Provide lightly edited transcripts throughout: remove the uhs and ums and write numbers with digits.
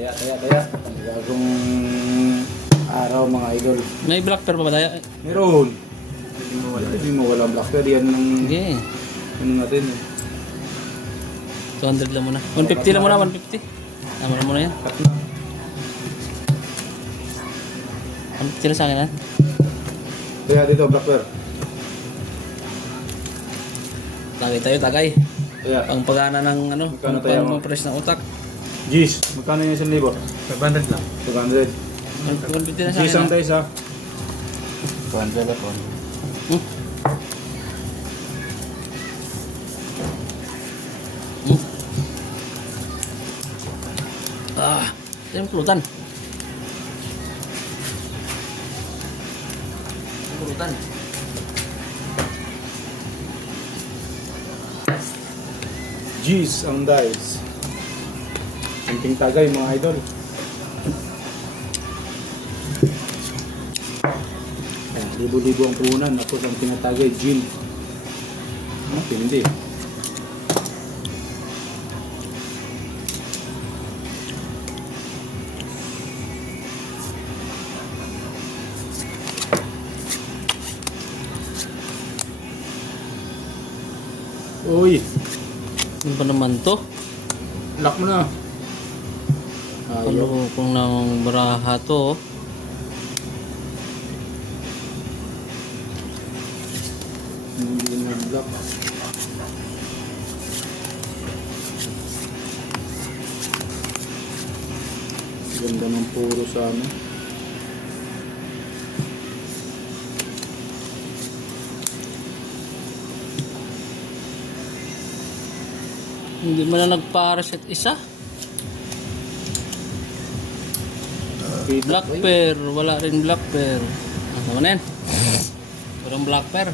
Taya. Bagong araw mga idol. May black pearl pa ba tayo? Meron. Hindi mo walang black pearl. Yan ang Sige. ano natin eh. 200 lang muna. 150 lang muna, 150. Tama na muna yan. Cut na. 150 lang sa akin ha. Kaya dito black pearl. Tagay. Kaya. Pang pagana ng ano, Magkano pang tayo mo? press ng utak. Gis, magkano yung 1,000? 500 lang. 200. 150 lang sa Gis akin ang ha. tayo ha. 200 ako. Hmm? Hmm? Ah, ito yung pulutan. Pulutan. Gis ang dice. Kunting tagay mga idol. Ayan, libo-libo ang puhunan. Tapos ang tinatagay, gin. Hindi. Uy, Ano ba naman to? lock mo na. Ayaw. Palukong ng baraha to. Hindi na lock. Ganda ng puro sa ano. Hindi mo na nagpa-reset isa. Black pear, wala rin black pear. Ano na yan? Walang black pear.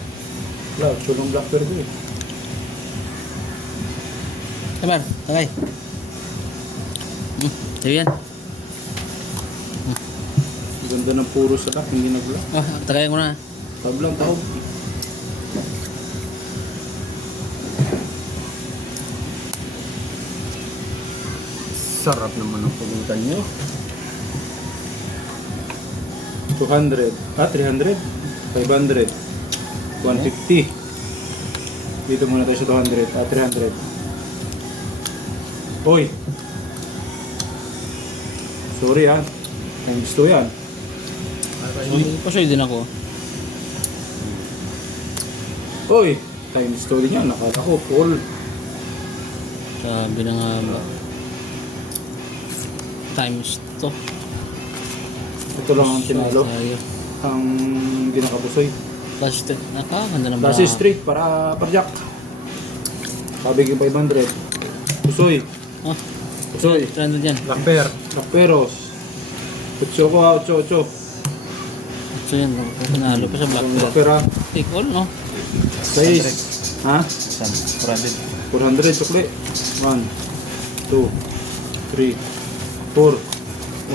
Wala, sulong black pearl ko eh. Sabar, tagay. Sabi yan. Ganda ng puro sa lock, hindi nag-lock. Ah, tagayin ko na. Tablang tawag. Sarap naman ang pulutan nyo. 200. 300. 500. 150. Dito muna tayo sa 200. 300. Hoy. Sorry ha. Ang gusto yan. Pasoy din ako. Hoy. Time story niya. Nakala ko. Paul. Sabi na nga ba. Times to. Ito lang ang tinalo. Tayo. Ang hindi nakabusoy. Plastic. Nakakanda ng Klase straight para jack. Sabi ko 500. Busoy. Oh, Busoy. 300 yan. Black bear. Lakperos. 8 ko ha. 8. So yan, nanalo pa sa black pear. Lakpera. Take all, no? 6. Ha? 400. 400 sukli. 1, 2, 3, 4.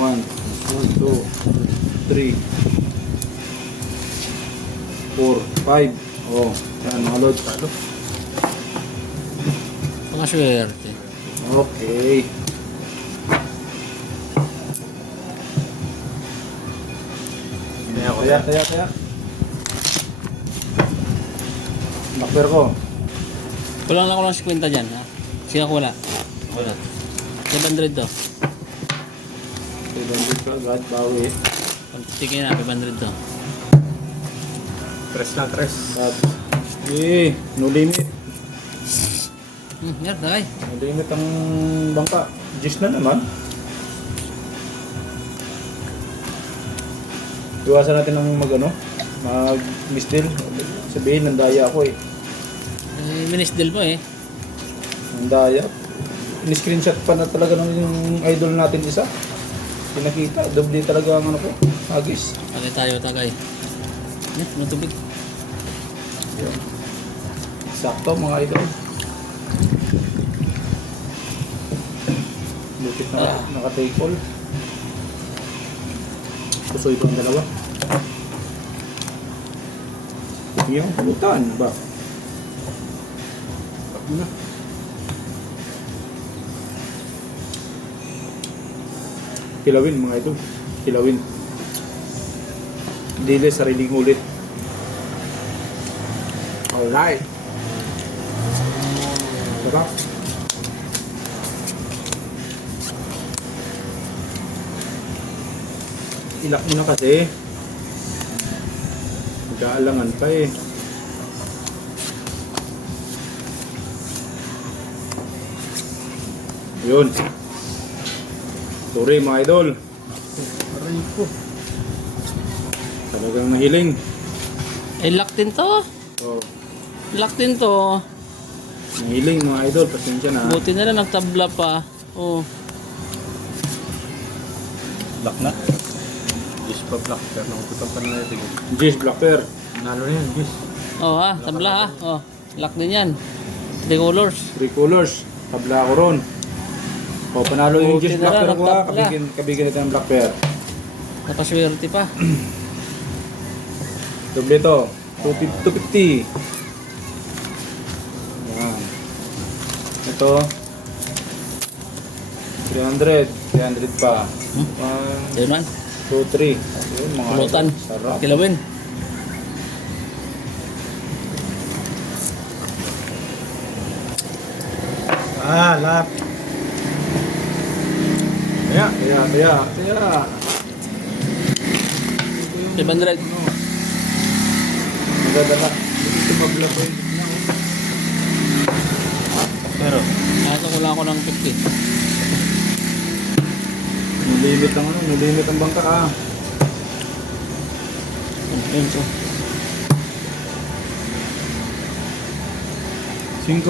1, 2, 3, 4, 5. Oh, yan mga lods. Pangaswerte. Okay. Taya. Lakper ko. Kulang lang ko lang 50 dyan, ha? Sige ako wala. Wala. 500 to. 500 ka agad. Bawi. Sige na, 500 to. Tres lang, tres. No limit. Yan, tagay. No limit ang bangka. Gis na naman. Iwasan natin ng mag-misdeal. Sabihin, nandaya ako eh. Minisdel mo eh. Nandaya. In-screenshot pa na talaga ng yung idol natin isa. Pinakita. Doble talaga ang ano ko. Agis. Tagay tayo, tagay. Yan, may tubig. Yan. Sakto mga idol. Lupit na naka-take all. Pusoy ko ang dalawa. Yung pulutan ba? Ano? Kilawin mga idol. Kilawin. Dili sariling ulit. Alright. Sarap. Ilak mo na kasi. Magkaalangan pa eh. Yun. Sorry mga idol. Aray ko. Talagang mahiling. Eh, lock din to. Oh, Lock din to. mahiling mga idol. Pasensya na. Buti na lang nagtabla pa. Oh. Black na. Yes pa black. Pero nakuputang pa na natin. Jis Blacker. Nalo na yan, yes. Oh ha, tabla ha. Oh. Lock din yan. The colors. 3 colors. Tabla ko ron. O, panalo yung Buti Jis na lang, Blacker ko ha. nagtabla. Kabigyan natin ng Blacker. Napaswerte pa. Doble to. 250. Yan. Ito. 300. 300 pa. 1, Yun man. 2, 3. Yun mga Pulutan. idol. Sarap. Kilawin. Ah, lap. Kaya. 500. Maganda na. Ito pabla ko yun. Pero, Nasa ko lang ako ng 50. Nilimit ang nilimit ang bangka ah. Yun to. 5.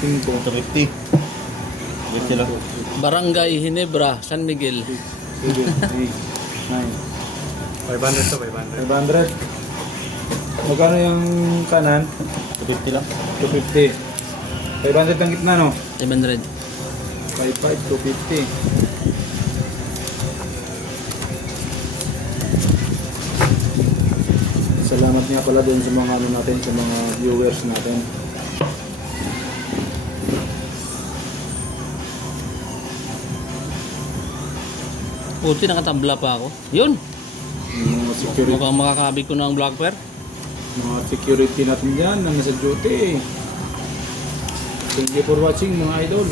5. 250. 50 lang. Barangay Hinebra, San Miguel. 7, 8, 9. 500 to, 500. 500. Magkano yung kanan? 250 lang. 250. 500 ang gitna no? 700. 55, 250. Salamat nga pala dun sa mga ano natin, sa mga viewers natin. Buti nakatabla pa ako. Yun. Yung mga security, Mukhang makakabig ko ng black pair. mga security natin dyan na nasa duty. Thank you for watching mga idol.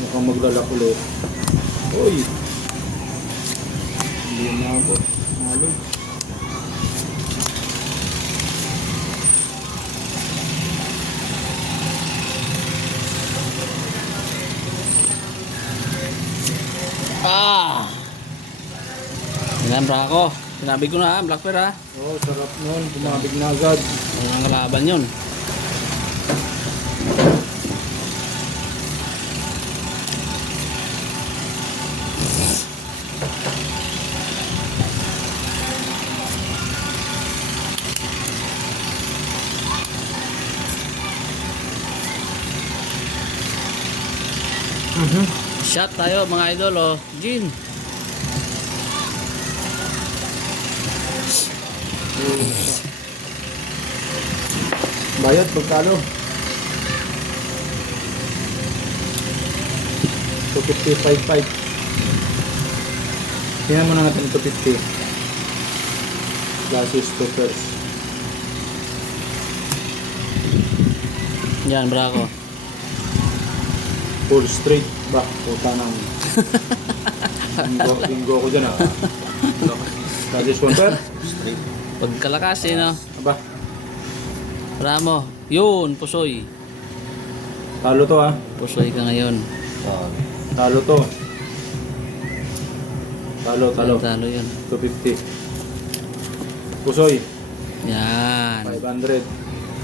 Mukhang maglalak ulit. Uy! Hindi na ako. Malog. Ah! Yan, brako. Sinabi ko na, black pair ha. Oh, sarap nun. Kumabig na agad. Ang kalaban yun. Shot tayo mga idol oh. Gin. Bayad, pagkalo. 250.55. Tingnan mo na natin 250. Classes to first. Yan, brako. Full straight. Bah, puta nang. Linggo ko dyan ah. Classes counter. Pagkalakas eh no. Aba, Ramo. Yun, pusoy. talo to ah. Pusoy ka ngayon. Talo to. Talo. Talo yun. 250. Pusoy. Yan. 500.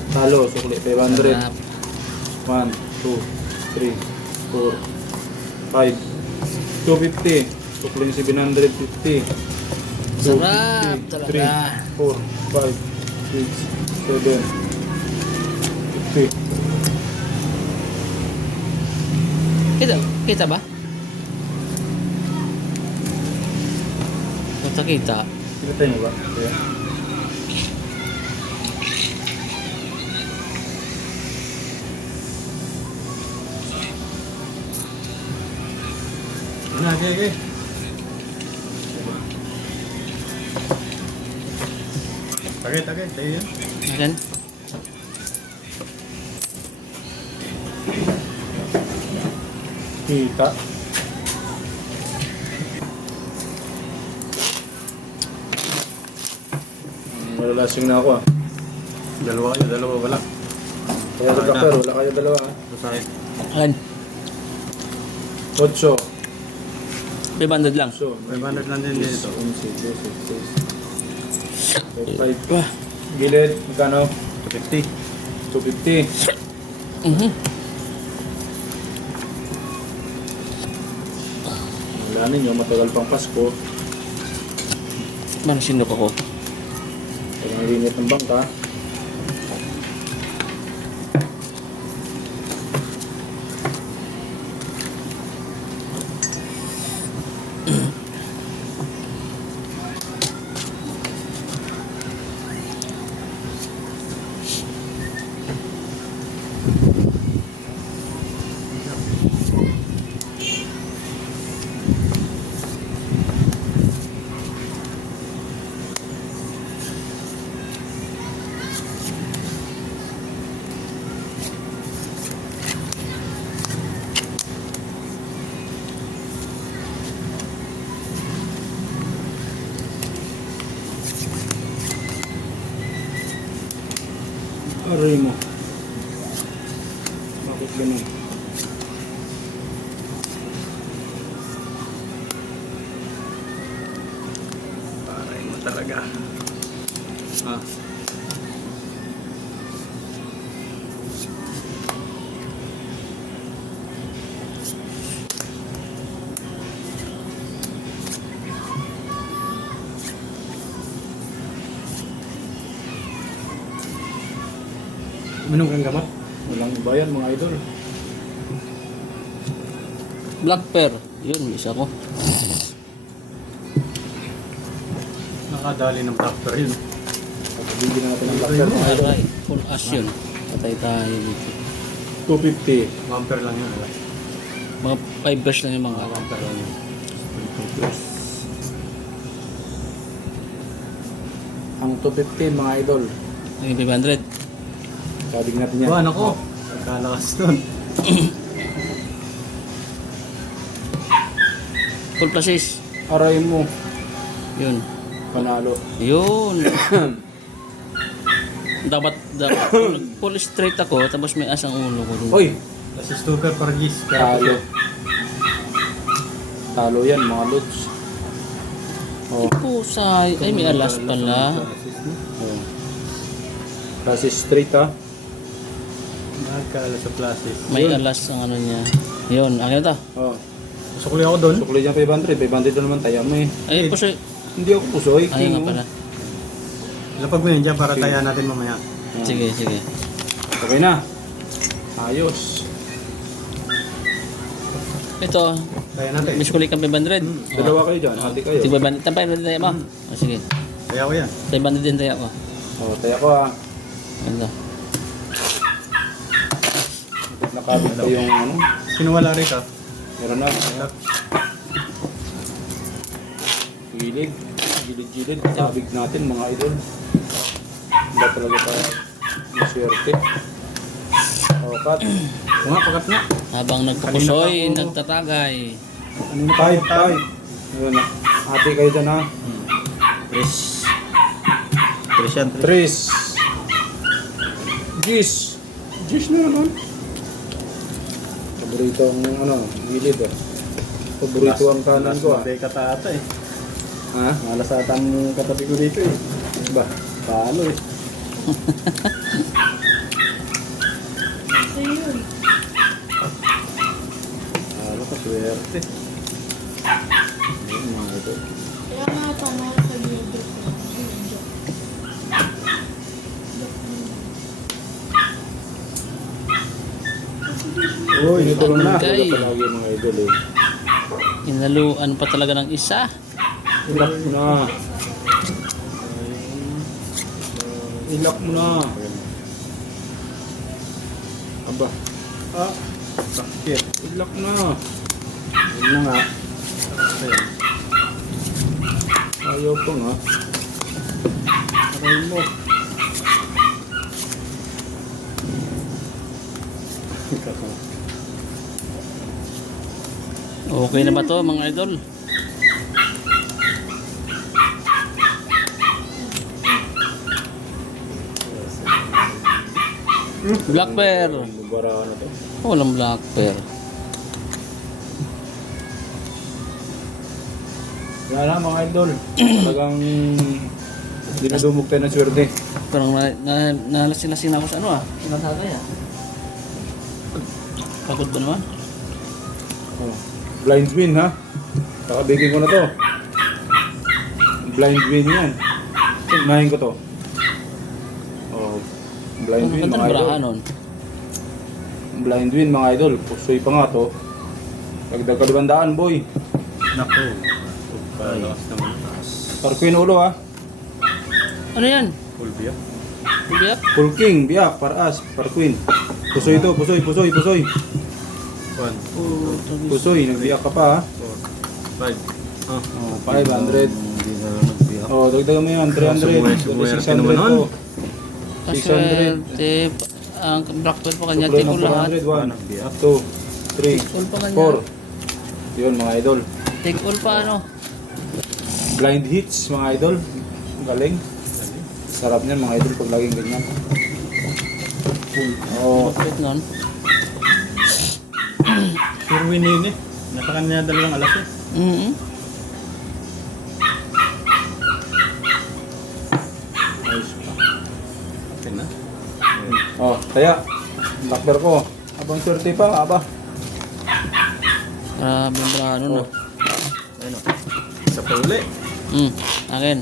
Talo, sukli. 500. Sarap. 1, 2, 3, 4, 5. 250. Sukling 750. Sarap talaga. 3, 4, 5, 6, 7, 50. Kita ba? Kita. Kita mo ba? Kaya. Okay. Tagay, tayo yan. Ayan. Kita. Malalasing na ako ah. Dalawa wala. Kaya sa doctor, wala kayo dalawa ah. Masakit. Ayan. 8. 500 lang. 500 lang din dito. 5. Gilid, magkano? 250. 250. Mhm. Wala ninyo, matagal pang Pasko. Mana sinok ako. Walang linit ng bangka. Aray mo. Bakit ganun? Aray mo talaga. Ah. Minum kang gamot? Walang bayan mga idol. Black pear. Yun, isa ko. Nakadali ng doctor yun. Bibigyan na natin ng doctor mga idol. Aray. Full ash yun. Patay tayo dito. 250. Bumper lang yun. Mga 5 brush lang yung mga. Bumper lang yun. Ang 250 mga idol. Naging 500. Sabi natin yan. Buwan ako. Nagkalakas nun. Full plasis. Aray mo. Yun. Panalo. Yun. dapat full straight ako tapos may asang ulo ko dun. Hoy! Kasi super pargis. Talo. Talo yan mga lods. Oh. Pusay. Ay, may alas pala. Oh. Kasi straight ah. Nagkala sa plasis. May alas ang ano niya. Yun, akin na to. Oh. Sukli ako doon. Sukli dyan 500. 500 na naman tayo mo eh. Ay, pusay. Hindi ako pusoy. Ay, nga pala. Lapag mo yun dyan para taya natin mamaya. Sige, sige. Okay na. Ayos. Ito, Taya natin. miss ko kang 500. Dalawa kayo dyan. Hati kayo. Sige, 500. Tampay mo din tayo mo. Sige. Taya ko yan. 500 din tayo ko. Oh, tayo ko ah. Ano? Nakabit pa yung ano. Sino wala rito? Meron na. Gilid. Gilid-gilid. Tabig natin mga idol. Hindi talaga tayo maswerte. Oh, cut. Oo nga, pakat na. Habang nagpupusoy, nagtatagay. Ano na? 5. Ayun na. Hati kayo dyan ha. Tris. Tris yan. Tris. Gis. Gis na naman. Paborito ang ano, gilid ah. Paborito ang kanan ko ah. May katata eh. Ha? Malas ata ang katabi ko dito eh. Ba? Paano eh. Paano ka swerte. Ayun mga idol. Kaya nga tama sa video ko. Uy, ito lang na. Okay. Ito palagi mga idol eh. Inaluan pa talaga ng isa. Ilak mo na. Ilak mo na. Aba. Ah, sakit. Ilak na. Yun na nga. Ayan. Ayaw po nga. Aray mo. Okay na ba to mga idol? Black pear. Nabara na to. Walang black pear. Yan na mga idol. Talagang dinudumog tayo ng swerte. Parang nalasin-lasin ako sa ano ah. Sinasagay ah. Pagod ba naman? Oh. Blind win ha. Kakabigin ko na to. Blind win yan. Tignahin ko to. Oh. Blind win Ang mga idol. barahan nun. Blind win mga idol. Pusoy pa nga to. Dagdag ka 200 boy. Naku. Pagkalakas naman. Parquin ulo ha. Ano yan? Full beer. Biyak? Full king, biyak, paras, parquin. Pusoy to, pusoy. 1, Pusoy, nagbiyak ka pa ha. 4, 5. Ah. Oh, 500. Oh, dagdagan mo yan, 300. Subuhay 600 naman nun. to. 600. Kasi ang black pear pa kanya. Supply Take all ng lahat. 400. 1, 2, 3, All pa kanya. 4. Yun mga idol. Take all pa ano? Blind hits mga idol. Galing. Sarap niyan mga idol pag laging ganyan. Oh, Perfect nun. Sure win yun eh. Nasa kanya 2 alas eh. ayos pa. Okay na. Oh, kaya blackbear ko. Abang swerte pa, aba. Grabe ang barahan nun. Oh. Ayun o. Isa pa uli. Akin.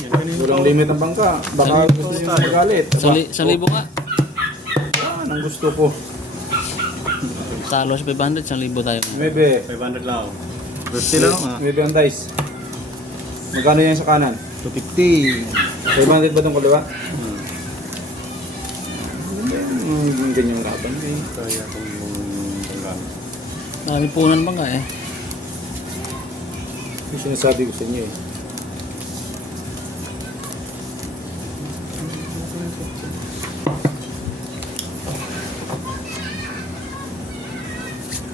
Yan, kanina Walang pa. limit ang bangka. Baka gusto nyo magalit. Sa libo nga. Ang gusto ko. Talo sa 500, 1,000 tayo. Maybe. 500 lang ako. 50 lang ah. Maybe ang dice. Magkano yan sa kanan? 250. 500 ba itong kaliwa? Ganyan laban eh. Kaya kung tanggalin. Marami punan ba nga eh. Yung sinasabi ko sa inyo eh.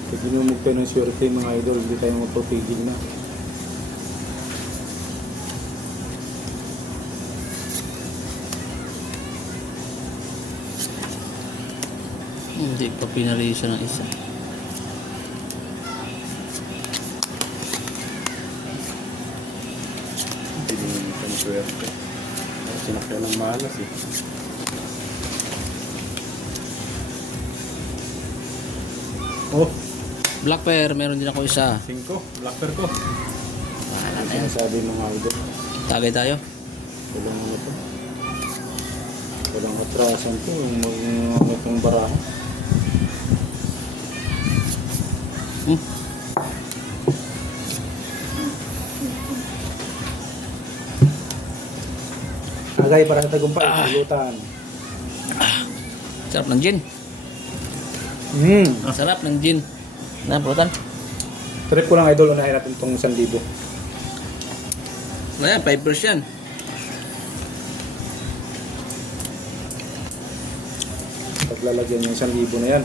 Pag ginumog tayo ng swerte mga idol, hindi tayo magpapigil na. Hindi pa pinarisa ng isa. Hindi din kami swerte. Sinakyan ng malas eh. Oh, Black pear, meron din ako isa. 5. Black pear ko. Wala na yan. Sinasabi mga idol, Tagay tayo. walang ano to. Walang atrasan to, yung itong baraha. Agay para sa tagumpay, pulutan. Sarap ng gin. Sarap ng gin. Na, pulutan. Trip ko lang idol, unahin natin itong 1,000. Ano yan, 5%. Paglalagyan yung 1,000 na yan.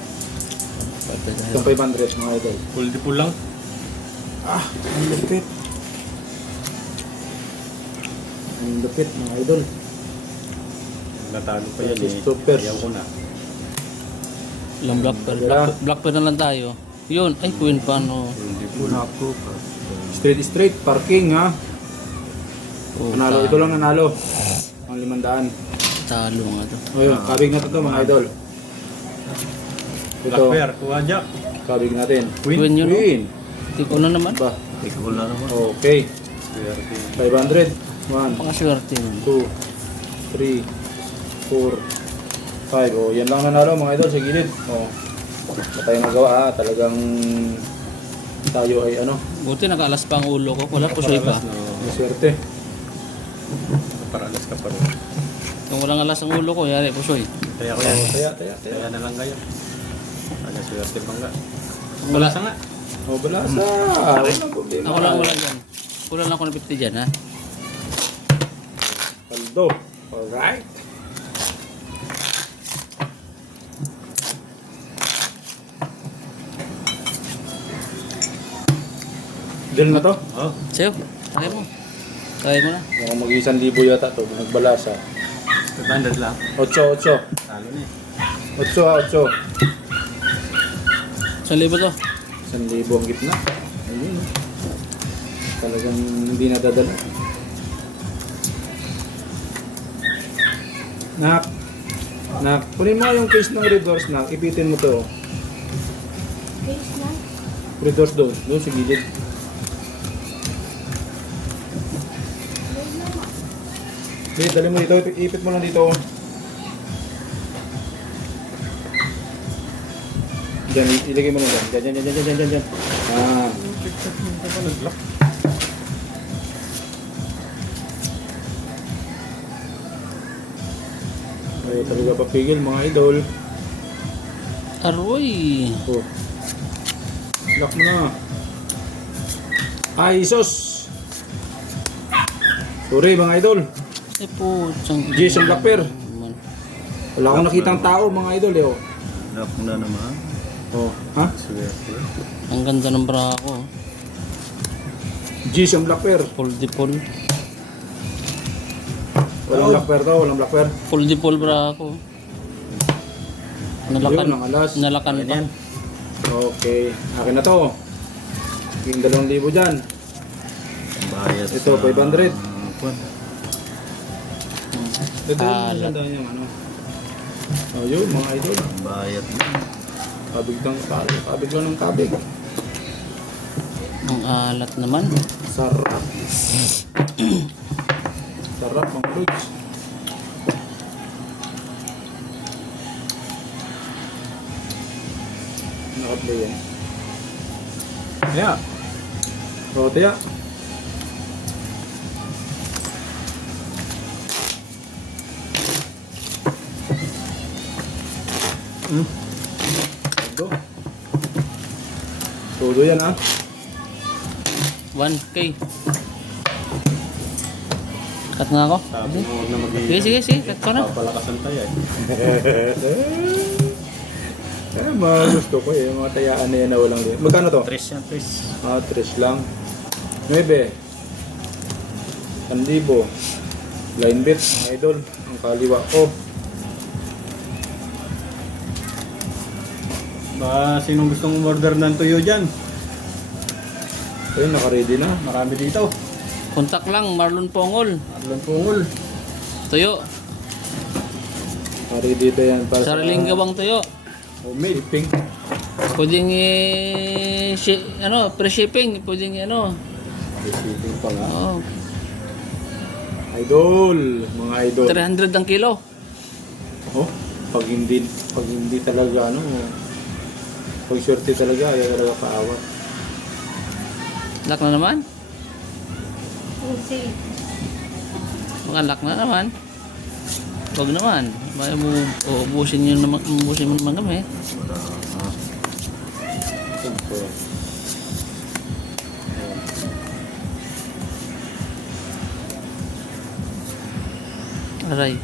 Itong 500 mga idol. Full di full lang. Ah, ang lupit. Ang lupit mga idol. Natalo pa yan eh. Super. Ayaw ko na. Ilang black pear. Wala. Black pear na lang tayo. Yun, ay queen pa no. Full di full. Straight, parking ha. Oh, Nanalo, ito lang nanalo. Ang 500. Talo nga to. Ayun, kabig na to mga idol. Black Ito, pear, kuha jack. kabig natin. Queen yun no. Win. Tik all na naman. Ba? Equal na naman. Okay. Swerte. 500. 1, Pakaswerte nun. 2, 3, 4, 5. Oh, yan lang nanalo mga idol sa gilid. Oh. Wala tayong nagawa ha. Talagang tayo ay ano, Buti nakaalas pa ang ulo ko. Wala pusoy pa. may swerte. Paralas ka pa rin. Kung walang alas ang ulo ko, yari pusoy. Kaya ko yan. Taya. Kaya na lang kayo. Ano swerte pa nga. Wala sa nga. O, balasa. Walang problema. Ako lang wala dyan. Kulang lang ako ng 50 dyan, ha? Paldo. Alright. Deal na to? Oh, Sa'yo, kaya mo. Kaya mo na. Mukhang mag-1,000 yata to. Nagbalasa. 500 lang. 8. Talo na eh. 8. 1,000 to. 1,000 ang gitna. Ayun. Talagang hindi nadadala. Nak. Nak. Kunin mo yung case ng red doors, nak. Ipitin mo to. Face na. Red doors doon. Doon sa gilid. Okay, dali mo dito. Ipit mo lang dito. Diyan, ilagay mo lang dyan. Diyan. Ah. Ay, talaga papigil mga idol. Aroy. Oh. Lock mo na. Ay, sus! Sorry mga idol. Eh po, Jason Blackbear. Wala akong nakitang tao mga idol eh. Oh. Lock na naman. Oh. Ha? Swerte. Ang ganda ng bra ko. Jason Blackbear. Full dipol. Walang Blackbear to, walang Blackbear. Full dipol bra ko. Nalakan. Ayun, ang alas. Nalakan pa. Okay. Akin na to. Yung 2,000 dyan. Bayad Ito, 500. kwan. Ito yung Alat. maganda niyang ano. Oh, yun mga idol. Bayad na. Kabig lang ng kabig. Ang alat naman. Sarap. Sarap mga lods. Nakaplay yan. Kaya. O, tiya. Todo. Todo yan ah. 1K. Cut na ako. Sabi mo huwag na Sige. Cut ko na. Papalakasan tayo eh. Mga gusto ko eh. Mga tayaan na yan na walang din. Magkano to? 3 yan, 3. Ah, 3 lang. 9. 1,000. Line bet, mga idol. Ang kaliwa ko. Ba, sinong gustong order ng tuyo dyan? Ayun, naka-ready na. Marami dito. Kontak lang, Marlon Pongol. Arlon Pungol. Tuyo. Naka-ready na yan. Para Sariling gawang tuyo. homemade. Pink. Pwedeng pre-shipping. Pwedeng Receiving pa nga. Oh, Idol. Mga idol. 300 ang kilo. Oh, pag hindi talaga pag swerte talaga, ayaw talaga paawat. Lock na naman. Okay. Mga lock na naman. Huwag naman. Baya mo ubusin mo naman kami. Ito. Aray.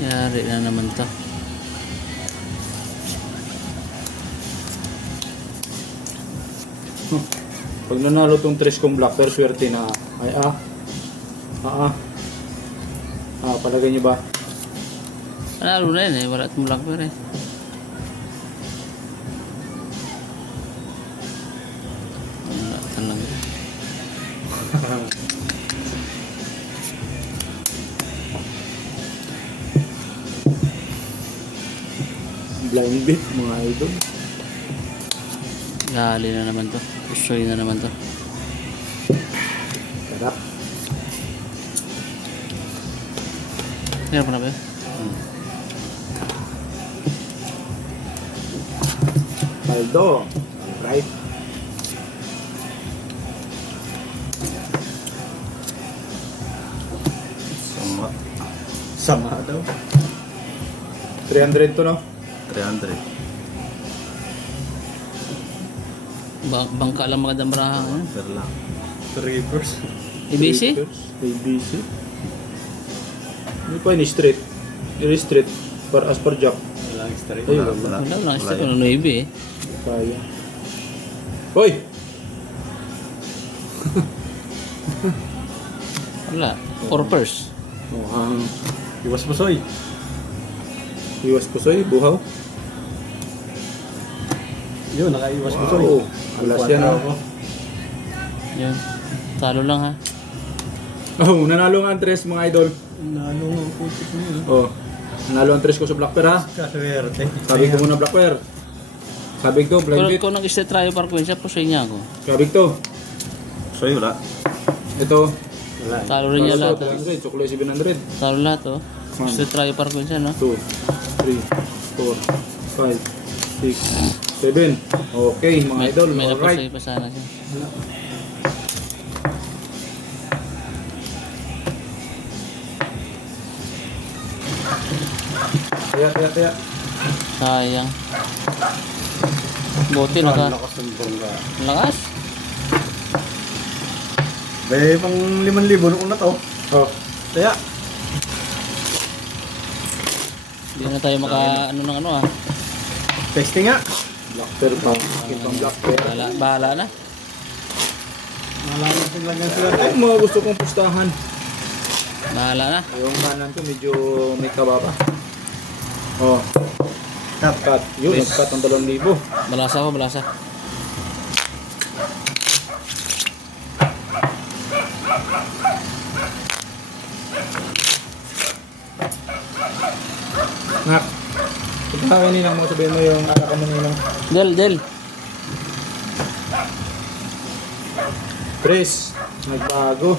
Yari na naman to. Pag nanalo tong 3 kong Blackbear, swerte na. Ay palagay nyo ba? Panalo na yun eh. Wala itong Blackbear eh. Wala talaga. Blind bit, mga idol. Gali na naman to. Usoy na naman to. Sarap. Meron pa na ba yun? Paldo. Alright. Sama daw. 300 to, no? 300. Bangka lang magandang barahan. Ano? Pero lang. 3 course. ABC? ABC. Hindi pa yun, straight. Yung straight. As per jack. Walang straight. Ay, Wala lang. Isa ko na 9 eh. Kaya. Hoy! Wala. 4 purse. Mukhang Iwas pusoy. iwas pusoy, buhaw. Yun, nakaiwas pusoy. Oo. Alas yan, ah. Ako. Yun. Talo lang ha. Oh, nanalo nga ang tres, mga idol. Nalo nga ang putik mo yun. Oh, nanalo ang tres ko sa Black Bear, ha? Kaswerte. Sabi ko muna Black Bear. Sabi ko, blind bit. Kung nag-stay tayo para Queen, siya pusoy niya ako. Sabi ko, Pusoy, wala. ito. Wala. Talo rin niya lahat. 300, chocolate 700. Talo lahat oh. Stay tayo para Queen siya no? 2, 3, 4, 5, 6, 7. Okay, mga idol. May Alright. napusoy pa sana siya. Kaya. Sayang. Buti naka. Lakas ng bangga. Lakas. Bay, pang 5,000 na to. Oh, Kaya, Hindi na tayo maka ano ng ano ah. testing nga. Black Bear pa. Akin pang Black Bear. Bahala na. Malaman din lang yan sila. Ay, mga gusto kong pustahan. Bahala na. Yung kanan ko medyo may kababa. Oh, Cut. cut. Yun, nag-cut ng 2,000. Balasa ko, balasa. Nak. Punta ka nilang mo, sabihin mo yung anak mo nilang. Del. Tres, nagbago.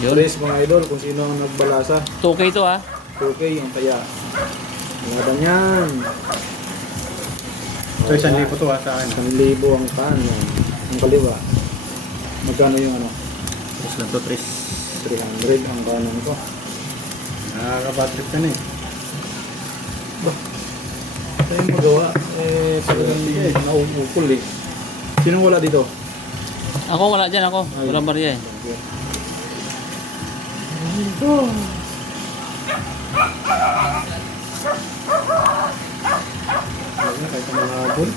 Yun. Tres, mga idol, kung sino ang nagbalasa. 2K to ah. 2K ang taya. Wala yan. So, 1,000 to sa akin. 1,000 ang kanan. Ang kaliwa. Magkano yung ano? Tapos lang to, 3. 300 ang kanan ko. Nakaka-batrip ka na eh. Ito yung magawa. Talagang nauukol eh. Sinong wala dito? Ako wala dyan ako. Walang barya eh. Huwag na, kahit ang mga habol.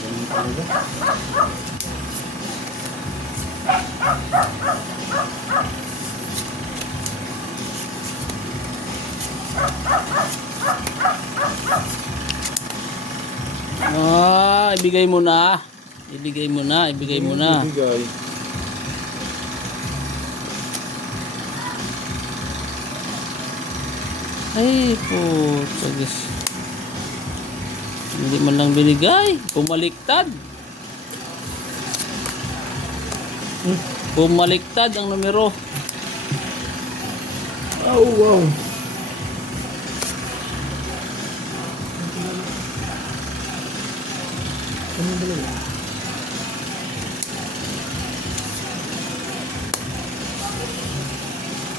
Ganun talaga. Ibigay mo na. Ibigay mo na. Ibigay. Ay, putagis. Hindi man lang binigay. Pumaliktad. Pumaliktad ang numero. Oh, wow.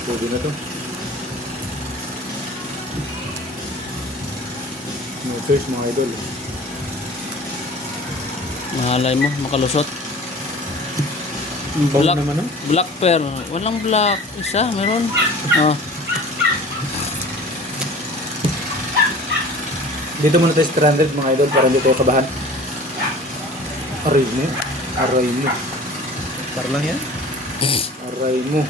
Pwede na to. No choice, mga idol. Mahalay mo, makalusot. Bago Black, naman, no? black pearl. Walang black. Isa, meron. Ah. Dito muna tayo sa 300, mga idol, para hindi tayo kabahan. Aray mo. Aray mo. Para lang yan. Aray mo.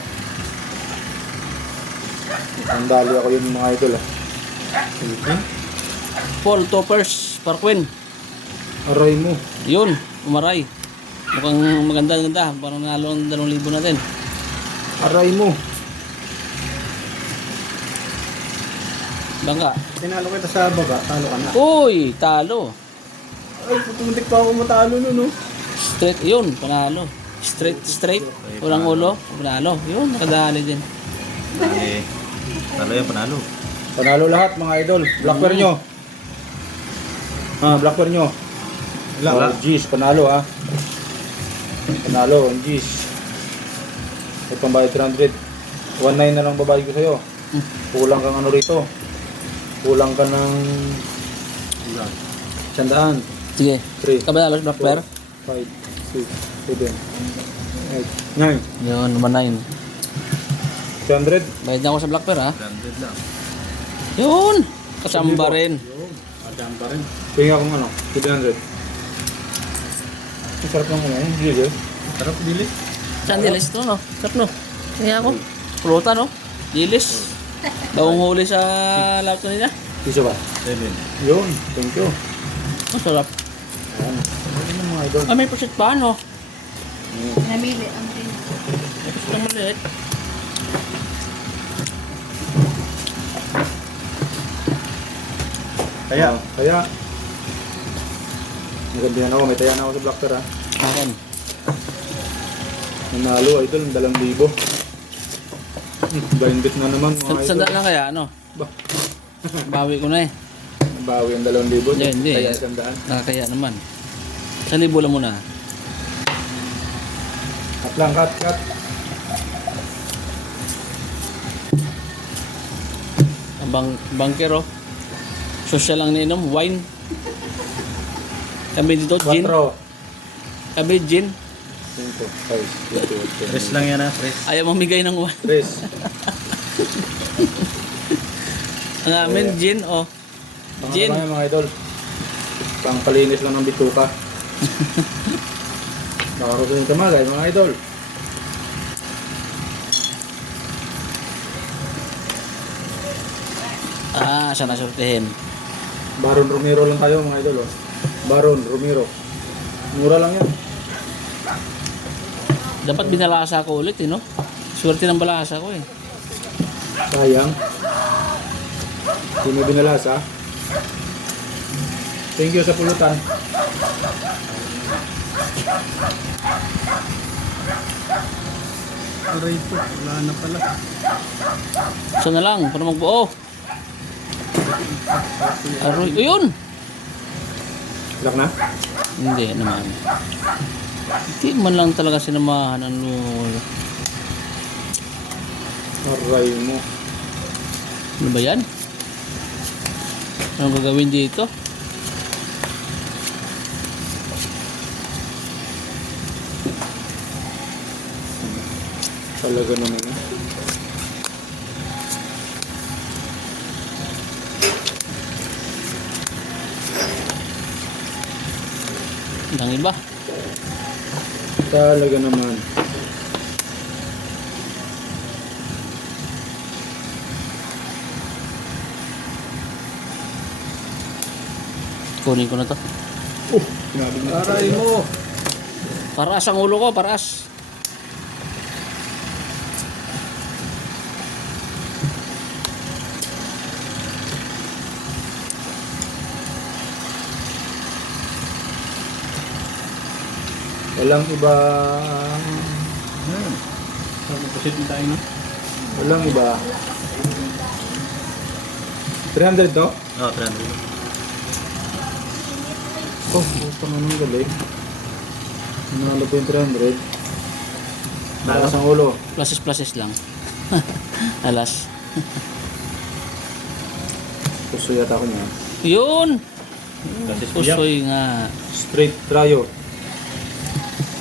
Ang dali ako yun, mga idol. Ah. Sige. Paul Toppers, Parquin. Aray mo. Yun, umaray. Mukhang maganda. Parang nalo ang 2,000 natin. Aray mo. Bangka. Tinalo kita sa baba, talo ka na. Uy, talo. Ay, pumuntik pa ako matalo nun, no? Straight, yun, panalo. Straight. Walang ulo, panalo. Yun, nakadali din. Talo yan, panalo. Panalo lahat, mga idol. Blackbear nyo. Blackbear nyo. Wala. G's, panalo ha. Panalo, ang G's. Ito pang bayad 300. 1.9 na lang babae ko sa'yo. Kulang kang ano rito. Kulang ka ng Ilan? 100. Sige. 3, Kabayalos black bear. 5, 6, 7, 8, 9. Yun, naman 9. 200. Bayad na ako sa black bear ha. 100 lang. Yun! Kasamba rin. Yung, madam pa rin. Tingnan akong ano, 700. Ang sarap ng kumain, Gigil. Sarap dilis. Saan dilis to, no? Sarap, no? Kaya ako. Pulutan, no? Dilis. Bawang huli sa lahat nila. Isa ba? 7. Yun, thank you. Ang sarap. Ayan. Ano yung mga idol? Ah, may pusit pa, no? Namili ang tin. May pusit ang maliit. Kaya, Kaya, nagandihan ako, may tayan ako sa Black Bear ha. Akin. Nanalo idol, ng 2,000. Blind bet na naman mga idol. Sanda lang kaya, ano? Ba, Bawi ko na eh. bawi ang 2,000. Hindi. Kaya 100. Nakakaya naman. 1,000 lang muna. Cut lang, cut. Ang bangkero. Social lang niinom. Wine. Kami dito, gin. 4, Kami, gin. 5, 6, 7, 8, press lang yan ha, press. Ayaw mamigay ng wine. 3. Ang amin, gin, oh. Gin. Gin. Mga idol. Pangkalinis lang ng bituka. Nakaroon yung tamagay mga idol. Ah, sana sortihin. Baron Romero lang tayo mga idol. Oh. Baron Romero. Mura lang yan. Dapat binalasa ko ulit, eh, no? Swerte ng balasa ko, eh. Sayang. Hindi mo binalasa. Thank you sa pulutan. Aray po, wala na pala. Isa na lang, para magbuo. Aroy, yun! Lock na? Hindi naman. Hindi man lang talaga sinamahan ang lolo. Aray mo. Ano ba yan? Anong gagawin dito? Talaga naman eh. Ang iba. Talaga naman. Kunin ko na to. Sinabi na. Aray mo! Paraas ang ulo ko, paraas. Walang iba. Magpasit na tayo na. Walang iba. 300 to? Oo, 300. Oh, gusto mo nang galing. Nanalo po yung 300. Malakas ang ulo. Pluses lang. Alas. Puso yata ako niya. Yun! Kasi siya. Pusoy nga. Straight tryo.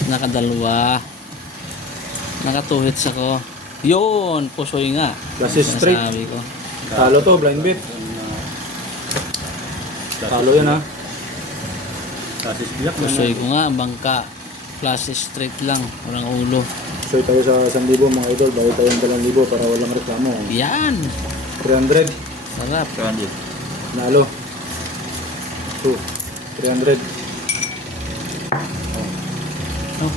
Nakadalawa. Nakatuhits ako. Yun! Pusoy nga. Kasi straight. Sabi ko. Talo to, blind bet. Talo yan ha. Kasi black na Pusoy ko nga, ang bangka. Pluses straight lang. Walang ulo. So tayo sa 1,000 mga idol. Bago tayo ng 2,000 para walang reklamo. Yan! 300. Sarap. 300. Nalo. 2. 300. Oh.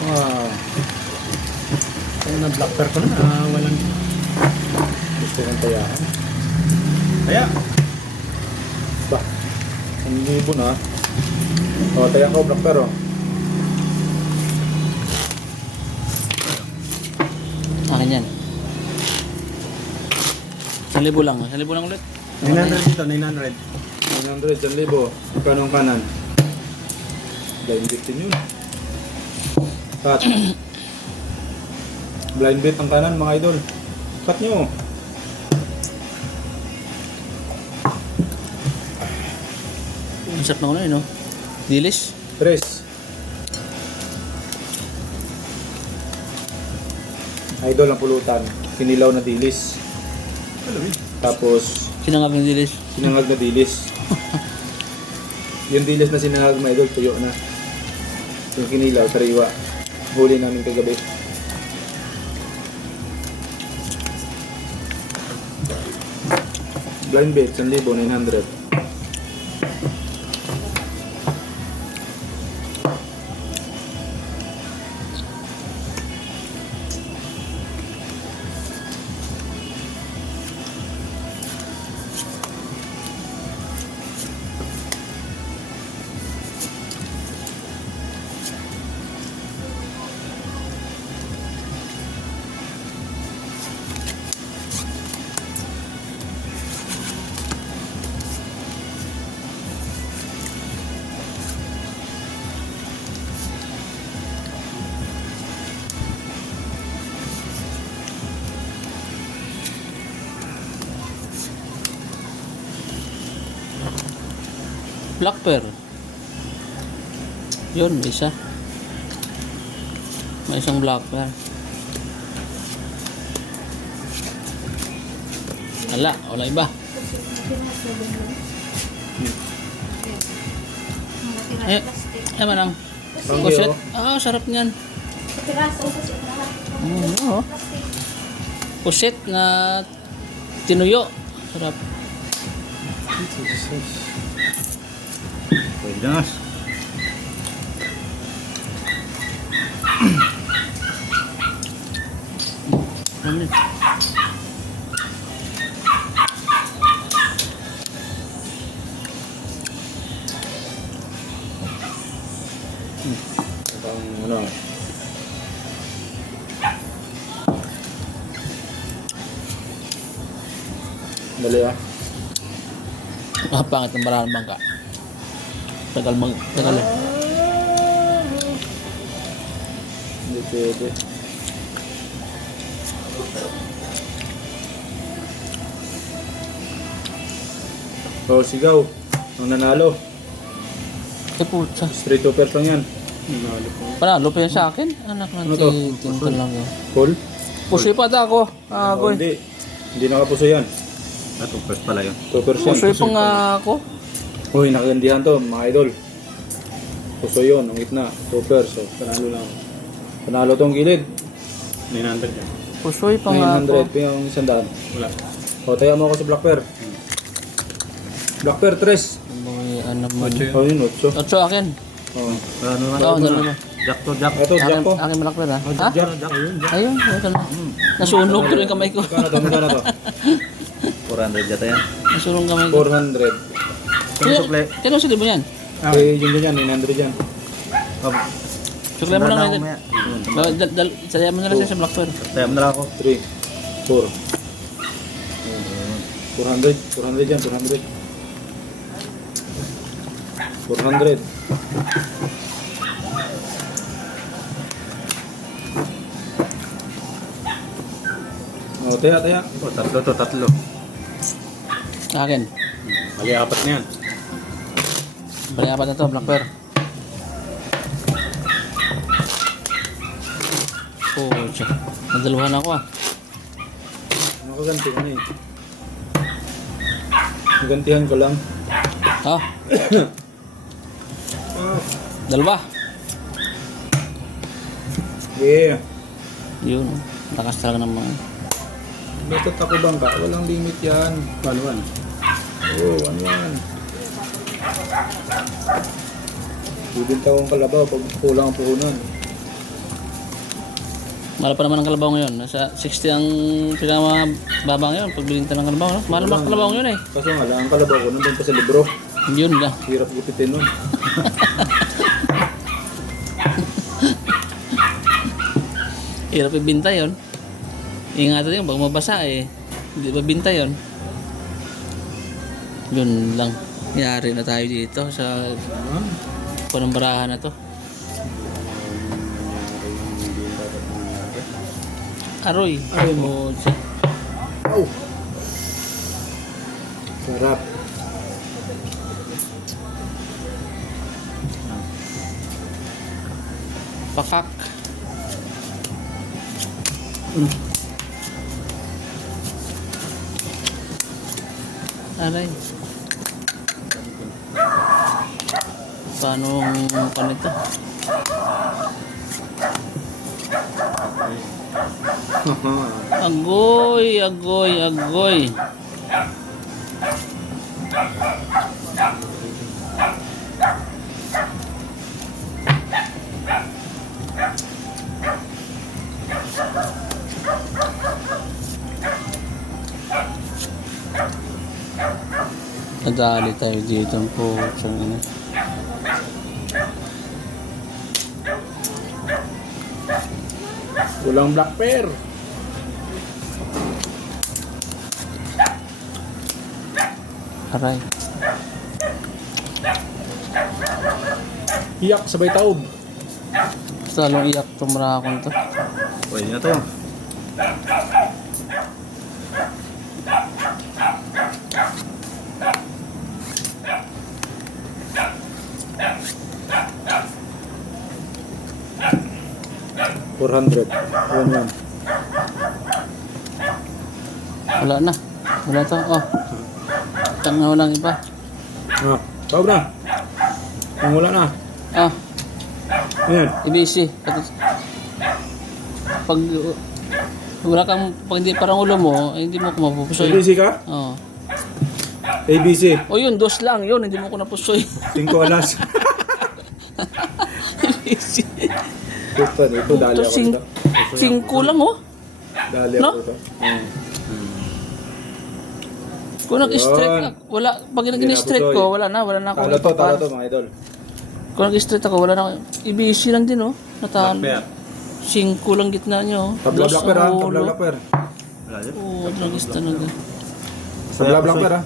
Wow. Kaya na black pear ko na. Walang... Gusto kong tayahan. Kaya! Ba? 1,000 na. O, tayan ko, Black Bear, oh. Akin yan. 1,000 lang. 1,000 lang ulit. 900 dito, 900. 900, 1,000. Magkano ang kanan? Blind bet din yun. Cut. Blind bet ang kanan mga idol. Cut nyo. Ang sarap na ko na yun, no? Dilis. 3. Idol ang pulutan. Kinilaw na dilis. Tapos Sinangag ng dilis. sinangag na dilis. Yung dilis na sinangag mga idol, tuyo na. Yung kinilaw, sariwa. Huli namin kagabi. Blind bet, 1,900. Black pear. Yun, may isa. May isang black pear. Wala iba. Eh, manang. Kusit. Ah, sarap niyan. Oo. Kusit na tinuyo. Sarap. Pwede na. Ano yun? Ang ano. Dali ah. Pangit ng barahan bangka. Tagal eh. Hindi pwede. Oh, sigaw. Ang nanalo. Eh, putsa. Street offers lang yan. Panalo pa yan sa akin. Anak ng Ano to? tinto lang yun. Call? Pusoy pa ata ako. Oh, Agoy. hindi. Hindi nakapuso yan. Ito, first pala yun. 2%. Pusoy pa nga ako. Uy, nakagandihan to, mga idol. Puso yun, ang gitna. 2%. So, panalo lang. Panalo tong gilid. 900 yan. Pusoy pa nga ako. 900 pa yung 100. Wala. O, tayo mo ako sa Black Pear. Black Pear, 3. May ano mo. O, yun, 8. Otso akin. O. Ano naman? Oo, dalawa. Jack to, Jack. Ito, Jack ko. Akin malakper ha. Ha? Jack. Jack, ayun, Jack. Ayun, ito na. Nasunog ko rin kamay ko. Magkano to? 400 yata yan. Nasunog kamay ko. 400. Kano suple? Kailan sila mo yan? Okay, yun yan, 900 yan. Sukla mo lang natin. Saya mo na lang siya sa blackper. Tayo mo na lang ako. 3, 4. 400. 400 yan, 400. 400. O, taya. Oh, tatlo to, tatlo. Akin. Mali, apat na yan. Bali apat na to, blackper. Oh, siya. Nadaluhan ako ah. Nakaganti ka na eh. Nagantihan ko lang. Ha? Dalawa. Yeah. Yun. Lakas talaga ng mga. Basta tako bangka, walang limit yan. Paano ba? Oo, ano yan? Bibinta kong kalabaw pag kulang ang puhunan. Mahal pa naman ang kalabaw ngayon. Nasa 60 ang pinamababa ngayon. Pagbilinta ng kalabaw. No? Mahal naman ang kalabaw ngayon eh. Kaso nga lang, ang kalabaw ko nandun pa sa libro. Yun na. Hirap gupitin nun. Hirap ibinta yun. Ingatan yun. Pag mabasa eh. Hindi ba binta yun? Yun lang. Yari na tayo dito sa panambarahan na to. Aroy. Aroy mo. Oh. Sarap. Pakak. Aray. Paano panito? Agoy, agoy, agoy. Nadali tayo dito po. Ano. Walang black pear. Aray. Iyak sabay taob. Basta lalong iyak itong marakon to. Pwede na to. $400. Yan. Wala na. Wala to. Oh. Tanga walang iba. Ah, taob na. Kung wala na. Ah. Ayan. Ibisi. Pag wala kang, pag hindi parang ulo mo, hindi mo ko mapupusoy. ABC ka? Oo. ABC. O yun, dos lang yun, hindi mo ko napusoy. 5 alas. Ibisi. Ito, dali ako dito. 5 lang oh. Dali No? ako dito. Kung nag-straight ka, wala, pag Hindi nag-straight napusoy. ko, wala na ako. Talo to mga idol. Kung nag-straight ako, wala na ako. Ibisi lang din oh. Natalo. Black pear. 5 lang gitna nyo. Tabla black pear ha. Tabla black pear. Wala yun. Oo, dragis talaga. Tabla black pear ha.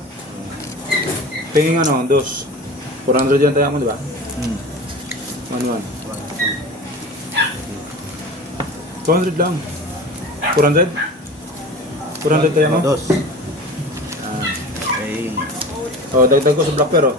Tingin ano, dos. 400 yan tayo mo, di ba? Ano 200 lang. 400? 400 tayo mo? Dos. Okay. Oh, dagdag ko sa black pear oh.